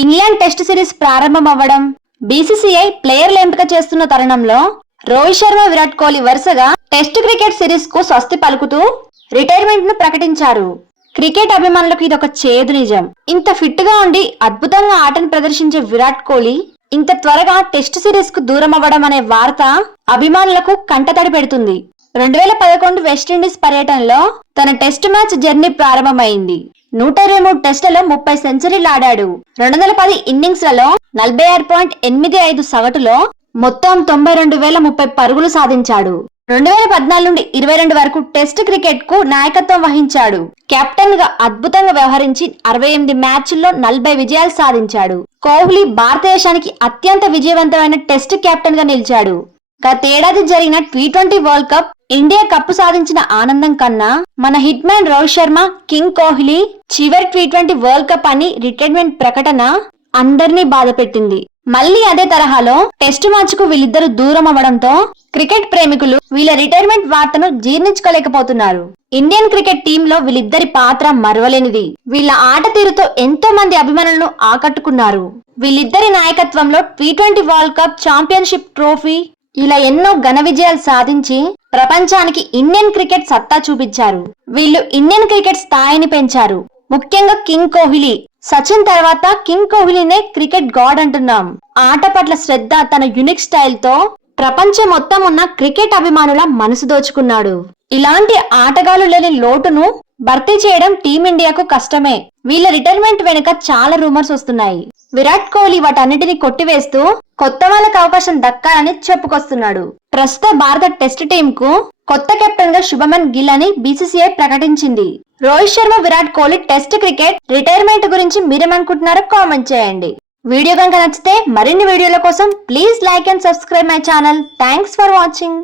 England test series ప్రారంభమవ్వడం, BCCI ప్లేయర్ల ఎంపిక చేస్తున్న తరుణంలో రోహిత్ శర్మ, విరాట్ కోహ్లీ వరుసగా టెస్ట్ క్రికెట్ సిరీస్ కు స్వస్తి పలుకుతూ రిటైర్మెంట్ ను ప్రకటించారు. క్రికెట్ అభిమానులకు ఇదొక చేదు నిజం. ఇంత ఫిట్ గా ఉండి అద్భుతంగా ఆటను ప్రదర్శించే విరాట్ కోహ్లీ ఇంత త్వరగా టెస్ట్ సిరీస్ కు దూరం అవ్వడం అనే వార్త అభిమానులకు కంటతడి పెడుతుంది. 2011 వెస్టిండీస్ పర్యటనలో తన టెస్ట్ మ్యాచ్ జర్నీ ప్రారంభమైంది. 123 టెస్టులలో 30 సెంచరీలు ఆడాడు. 210 ఇన్నింగ్స్లలో 46.85 సగటులో మొత్తం 92,030 పరుగులు సాధించాడు. 2014 నుండి 22 వరకు టెస్ట్ క్రికెట్ కు నాయకత్వం వహించాడు. కెప్టెన్ గా అద్భుతంగా వ్యవహరించి 68 మ్యాచ్ల్లో 40 విజయాలు సాధించాడు. కోహ్లీ భారతదేశానికి అత్యంత విజయవంతమైన టెస్ట్ కెప్టెన్ గా నిలిచాడు. గతేడాది జరిగిన T20 world cup India cup సాధించిన ఆనందం కన్నా మన hit man Rohit Sharma, king Kohli చివరి T20 వరల్డ్ కప్ అని రిటైర్మెంట్ ప్రకటన అందరినీ బాధ పెట్టింది. మళ్లీ అదే తరహాలో టెస్ట్ మ్యాచ్ కు వీళ్ళిద్దరూ దూరం అవ్వడంతో క్రికెట్ ప్రేమికులు వీళ్ళ రిటైర్మెంట్ వార్తను జీర్ణించుకోలేకపోతున్నారు. ఇండియన్ క్రికెట్ టీంలో వీళ్ళిద్దరి పాత్ర మరవలేనిది. వీళ్ళ ఆట తీరుతో ఎంతో మంది అభిమానులను ఆకట్టుకున్నారు. వీళ్ళిద్దరి నాయకత్వంలో T20 world cup, championship trophy ఇలా ఎన్నో ఘన విజయాలు సాధించి ప్రపంచానికి ఇండియన్ క్రికెట్ సత్తా చూపించారు. వీళ్ళు ఇండియన్ క్రికెట్ స్థాయిని పెంచారు. ముఖ్యంగా కింగ్ కోహ్లీ, సచిన్ తర్వాత కింగ్ కోహ్లీనే క్రికెట్ గాడ్ అంటున్నాం. ఆట పట్ల శ్రద్ధ, తన యునిక్ స్టైల్ తో ప్రపంచం మొత్తం ఉన్న క్రికెట్ అభిమానుల మనసు దోచుకున్నాడు. ఇలాంటి ఆటగాళ్లు లేని లోటును భర్తీ చేయడం టీమిండియాకు కష్టమే. వీళ్ళ రిటైర్మెంట్ వెనుక చాలా రూమర్స్ వస్తున్నాయి. విరాట్ కోహ్లీ వాటన్నిటిని కొట్టివేస్తూ కొత్త వాళ్ళకి అవకాశం దక్కాలని చెప్పుకొస్తున్నాడు. ప్రస్తుత భారత టెస్ట్ టీం కు కొత్త కెప్టెన్ గా శుభమన్ గిల్ అని బీసీసీఐ ప్రకటించింది. Rohit Sharma, Virat Kohli test cricket retirement గురించి మీరేమనుకుంటున్నారో కామెంట్ చేయండి. వీడియో కనుక నచ్చితే మరిన్ని వీడియోల కోసం please like and subscribe my channel. Thanks for watching.